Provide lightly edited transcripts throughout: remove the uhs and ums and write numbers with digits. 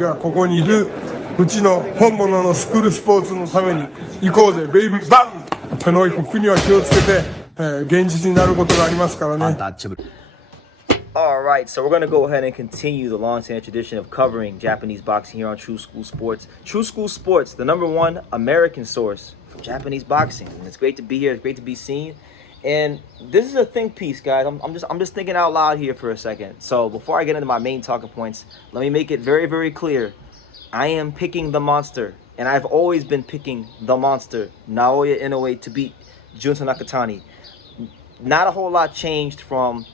がここにいるうちの本物のスクールスポーツのために行こうぜベイビーバン手の服には気をつけて、現実になることがありますからね。Alright, so we're going to go ahead and continue the long-standing tradition of covering Japanese boxing here on True School Sports. True School Sports, the #1 American source for Japanese boxing. And it's great to be here. It's great to be seen. And this is a think piece, guys. I'm just thinking out loud here for a second. So before I get into my main talking points, let me make it very, very clear. I am picking the monster, and I've always been picking the monster, Naoya Inoue, to beat Junto Nakatani. Not a whole lot changed from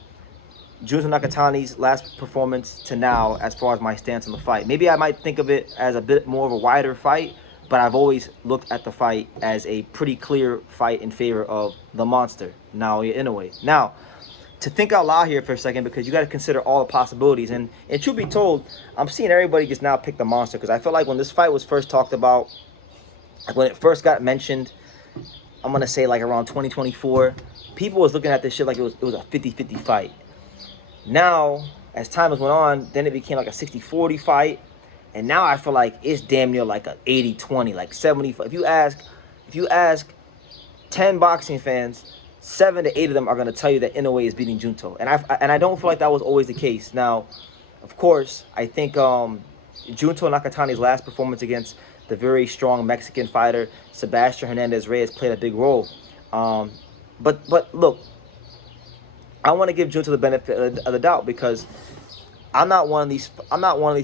Junto Nakatani's last performance to now as far as my stance on the fight. Maybe I might think of it as a bit more of a wider fight, but I've always looked at the fight as a pretty clear fight in favor of the monster, Naoya Inoue. Now, to think out loud here for a second, because you got to consider all the possibilities. And truth be told, I'm seeing everybody just now pick the monster, because I feel like when this fight was first talked about, when it first got mentioned, I'm going to say like around 2024, people was looking at this shit like it was a 50-50 fight. Now, as time has went on, then it became like a 60-40 fight. And now I feel like it's damn near like a 80-20, like 70. If you ask 10 boxing fans, 7 to 8 of them are going to tell you that Inoue is beating Junto. And I don't feel like that was always the case. Now, of course, I think Junto Nakatani's last performance against the very strong Mexican fighter Sebastian Hernandez-Reyes played a big role. But look, I want to give Junto the benefit of the doubt, because I'm not one of these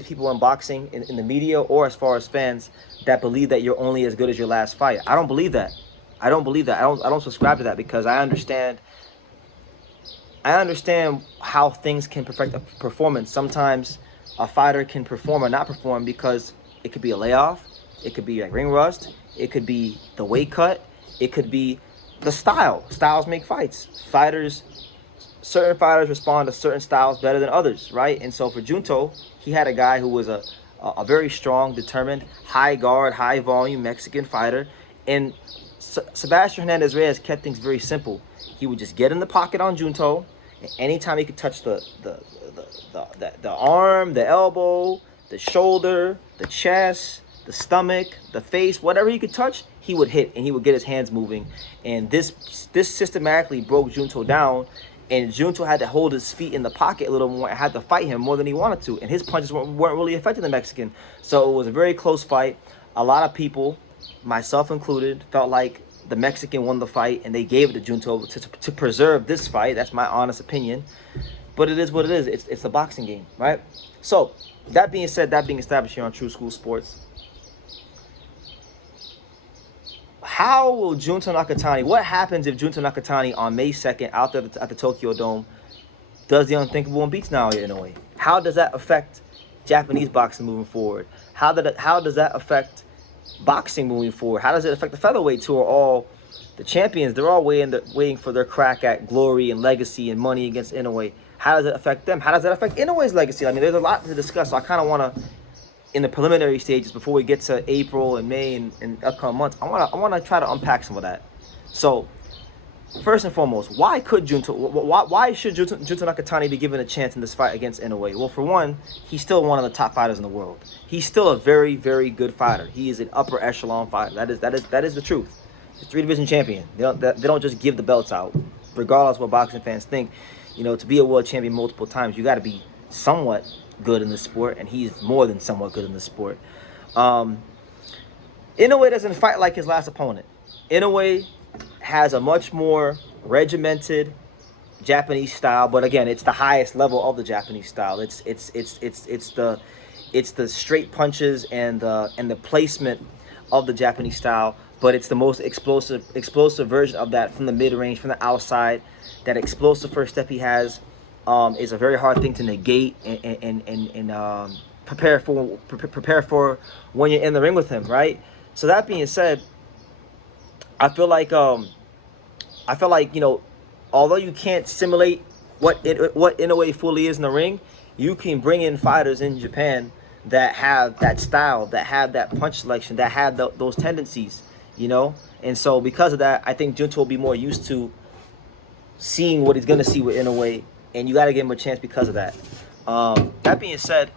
people in boxing, in the media, or as far as fans, that believe that you're only as good as your last fight. I don't believe that. I don't subscribe to that, because I understand how things can perfect a performance. Sometimes a fighter can perform or not perform because it could be a layoff, it could be like ring rust, it could be the weight cut, it could be the style. Styles make fights. Certain fighters respond to certain styles better than others, right? And so for Junto, he had a guy who was a very strong, determined, high guard, high volume Mexican fighter. And Sebastian Hernandez-Reyes kept things very simple. He would just get in the pocket on Junto, and anytime he could touch the arm, the elbow, the shoulder, the chest, the stomach, the face, whatever he could touch, he would hit, and he would get his hands moving. And this systematically broke Junto down. And Junto had to hold his feet in the pocket a little more and had to fight him more than he wanted to. And his punches weren't really affecting the Mexican. So it was a very close fight. A lot of people, myself included, felt like the Mexican won the fight, and they gave it to Junto to preserve this fight. That's my honest opinion. But it is what it is. It's a boxing game, right? So that being said, that being established here on True School Sports, how will Junto Nakatani, what happens if Junto Nakatani on May 2nd out there at the Tokyo Dome does the unthinkable and beats Naoya Inoue? How does that affect Japanese boxing moving forward? How does that affect boxing moving forward? How does it affect the featherweights, who are all the champions? They're all waiting for their crack at glory and legacy and money against Inoue. How does it affect them? How does that affect Inoue's legacy? I mean, there's a lot to discuss, so I kind of want to, in the preliminary stages, before we get to April and May and upcoming months, I want to try to unpack some of that. So, first and foremost, why should Junto Nakatani be given a chance in this fight against Inoue? Well, for one, he's still one of the top fighters in the world. He's still a very, very good fighter. He is an upper echelon fighter. That is the truth. He's a 3-division champion. They don't just give the belts out, regardless of what boxing fans think. You know, to be a world champion multiple times, you got to be somewhat good in the sport, and he's more than somewhat good in the sport. Inoue doesn't fight like his last opponent. Inoue has a much more regimented Japanese style, but again, it's the highest level of the Japanese style. It's the straight punches and the placement of the Japanese style, but it's the most explosive version of that, from the mid-range, from the outside. That explosive first step he has is a very hard thing to negate and prepare for when you're in the ring with him, right? So that being said, I feel like you know, although you can't simulate what Inoue fully is in the ring, you can bring in fighters in Japan that have that style, that have that punch selection, that have those tendencies, you know. And so because of that, I think Junto will be more used to seeing what he's going to see with Inoue, and you got to give him a chance because of that. That being said,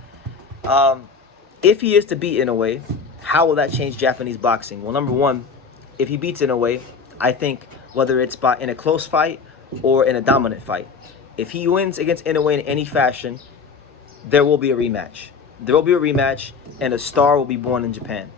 if he is to beat Inoue, how will that change Japanese boxing? Well, number one, if he beats Inoue, I think whether it's in a close fight or in a dominant fight, if he wins against Inoue in any fashion, there will be a rematch. There will be a rematch, and a star will be born in Japan.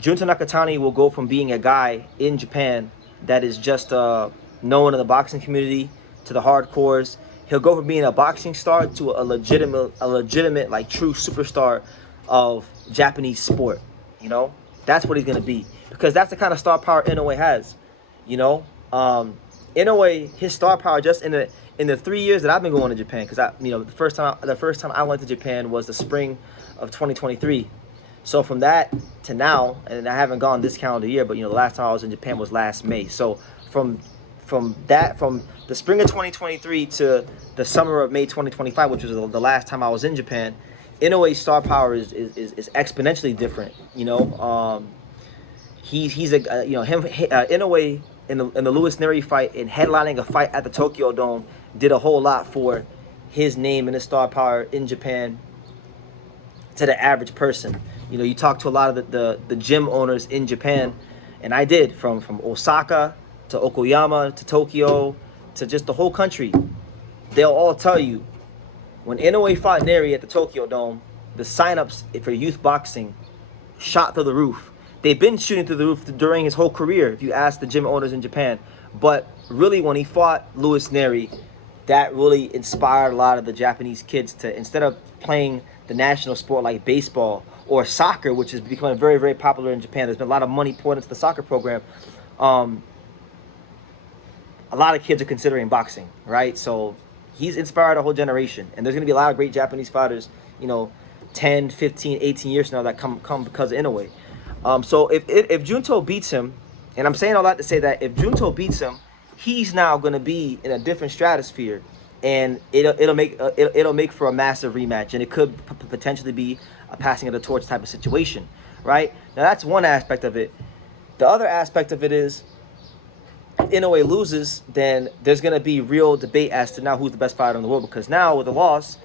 Junto Nakatani will go from being a guy in Japan that is just known in the boxing community to the hardcores. He'll go from being a boxing star to a legitimate, like, true superstar of Japanese sport. You know, that's what he's gonna be, because that's the kind of star power Inoue has. You know, Inoue, his star power just in the 3 years that I've been going to Japan, because the first time I went to Japan was the spring of 2023. So from that to now, and I haven't gone this calendar year, but the last time I was in Japan was last May. So from the spring of 2023 to the summer of May 2025, which was the last time I was in Japan, Inoue's star power is exponentially different. Inoue in the Lewis Neri fight, and headlining a fight at the Tokyo Dome, did a whole lot for his name and his star power in Japan to the average person. You talk to a lot of the gym owners in Japan, and I did, from Osaka to Okayama to Tokyo to just the whole country. They'll all tell you, when Inoue fought Neri at the Tokyo Dome, the signups for youth boxing shot through the roof. They've been shooting through the roof during his whole career, if you ask the gym owners in Japan. But really, when he fought Lewis Neri, that really inspired a lot of the Japanese kids to, instead of playing the national sport like baseball or soccer, which is becoming very, very popular in Japan, there's been a lot of money poured into the soccer program. A lot of kids are considering boxing, right? So he's inspired a whole generation, and there's going to be a lot of great Japanese fighters, 10, 15, 18 years from now that come because of Inoue. So if Junto beats him, and I'm saying all that to say that if Junto beats him, he's now going to be in a different stratosphere, and it'll make for a massive rematch, and it could potentially be a passing of the torch type of situation, right? Now that's one aspect of it. The other aspect of it is, if Inoue loses, then there's going to be real debate as to now who's the best fighter in the world, because now with the loss,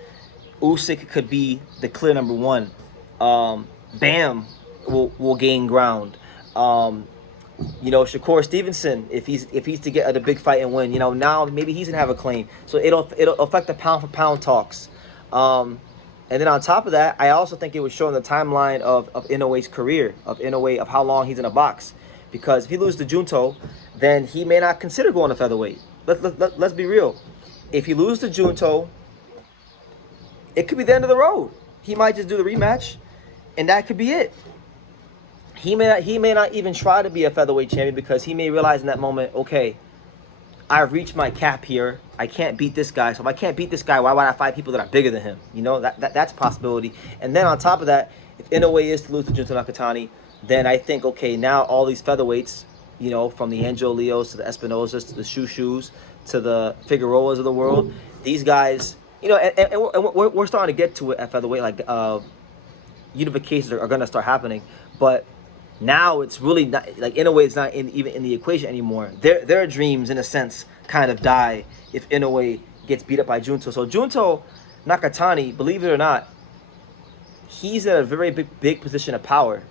Usyk could be the clear number one. Bam will gain ground. Shakur Stevenson, if he's to get the big fight and win, now maybe he's gonna have a claim. So it'll affect the pound for pound talks. And then on top of that, I also think it would show in the timeline of Inoue's career, of how long he's in a box. Because if he loses to Junto, then he may not consider going to featherweight. Let's be real. If he loses to Junto, it could be the end of the road. He might just do the rematch, and that could be it. He may not even try to be a featherweight champion, because he may realize in that moment, okay, I've reached my cap here. I can't beat this guy. So if I can't beat this guy, why would I fight people that are bigger than him? That's a possibility. And then on top of that, if Inoue is to lose to Junto Nakatani, then I think, okay, now all these featherweights, from the Angel Leos to the Espinosas to the Shushu to the Figueroas of the world, these guys, and we're starting to get to it at featherweight, like unifications are going to start happening. But now it's really not, like, Inoue is not even in the equation anymore. Their dreams, in a sense, kind of die if Inoue gets beat up by Junto. So Junto Nakatani, believe it or not, he's in a very big position of power,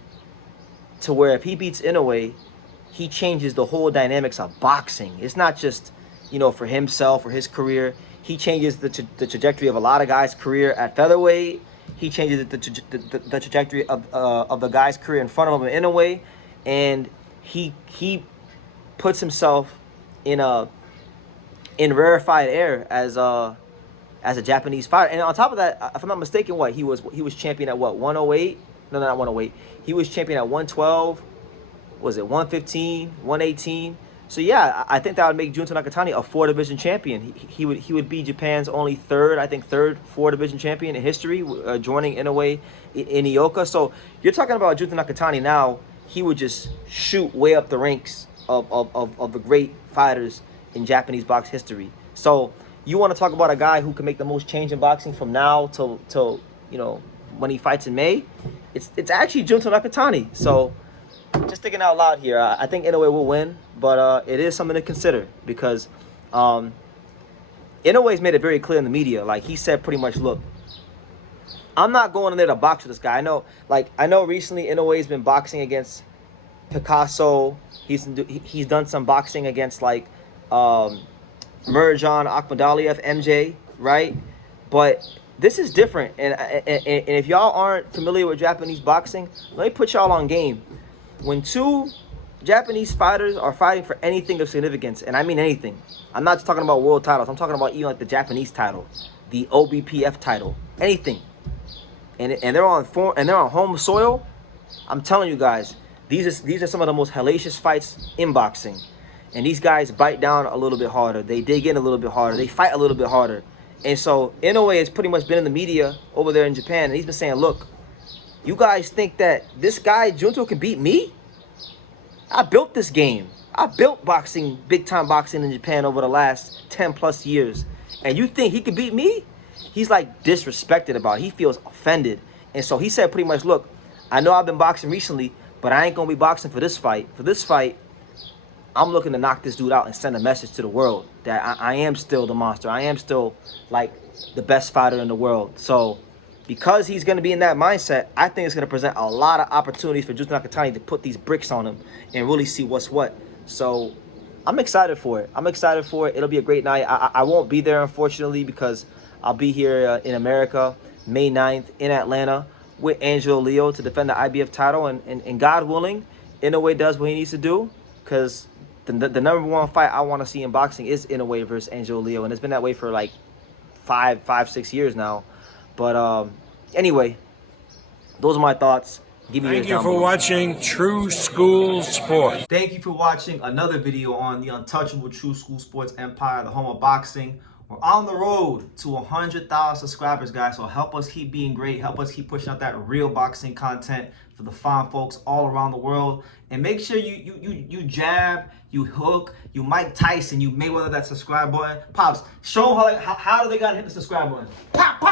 to where if he beats Inoue, he changes the whole dynamics of boxing. It's not just, for himself or his career. He changes the trajectory of a lot of guys' career at featherweight. He changes the trajectory of the guy's career in front of him in a way, and he puts himself in rarefied air as a Japanese fighter. And on top of that, if I'm not mistaken, he was champion at 108? No, not 108. He was champion at 112. Was it 115, 118? So yeah, I think that would make Junto Nakatani a 4-division champion. He would be Japan's only third 4-division champion in history, joining Inoue in Ioka. So you're talking about Junto Nakatani now. He would just shoot way up the ranks of the great fighters in Japanese box history. So you want to talk about a guy who can make the most change in boxing from now till when he fights in May? It's actually Junto Nakatani. So just thinking out loud here, I think Inoue will win, but it is something to consider, because Inoue's made it very clear in the media. Like, he said pretty much, look, I'm not going in there to box with this guy. I know recently Inoue's been boxing against Picasso. He's done some boxing against like Mirjan Akhmadaliev, MJ, right? But this is different. And if y'all aren't familiar with Japanese boxing, let me put y'all on game. When two Japanese fighters are fighting for anything of significance, and I mean anything, I'm not just talking about world titles. I'm talking about even like the Japanese title, the OBPF title, anything. And they're on home soil. I'm telling you guys, these are some of the most hellacious fights in boxing. And these guys bite down a little bit harder. They dig in a little bit harder. They fight a little bit harder. And so Inoue has pretty much been in the media over there in Japan, and he's been saying, look, you guys think that this guy Junto can beat me? I built this game. I built boxing, big time boxing in Japan over the last 10 plus years. And you think he could beat me? He's like disrespected about it. He feels offended. And so he said pretty much, look, I know I've been boxing recently, but I ain't going to be boxing for this fight. For this fight, I'm looking to knock this dude out and send a message to the world that I am still the monster. I am still like the best fighter in the world. So because he's going to be in that mindset, I think it's going to present a lot of opportunities for Junto Nakatani to put these bricks on him and really see what's what. So I'm excited for it. It'll be a great night. I won't be there, unfortunately, because I'll be here in America May 9th in Atlanta with Angelo Leo to defend the IBF title. And God willing, Inoue does what he needs to do, because the number one fight I want to see in boxing is Inoue versus Angelo Leo. And it's been that way for like 6 years now. But anyway, those are my thoughts. Thank you for watching True School Sports. Thank you for watching another video on the untouchable True School Sports empire, the home of boxing. We're on the road to 100,000 subscribers, guys. So help us keep being great. Help us keep pushing out that real boxing content for the fine folks all around the world. And make sure you jab, you hook, you Mike Tyson, you Mayweather that subscribe button. Pops, show them how do they gotta hit the subscribe button. Pop, pop.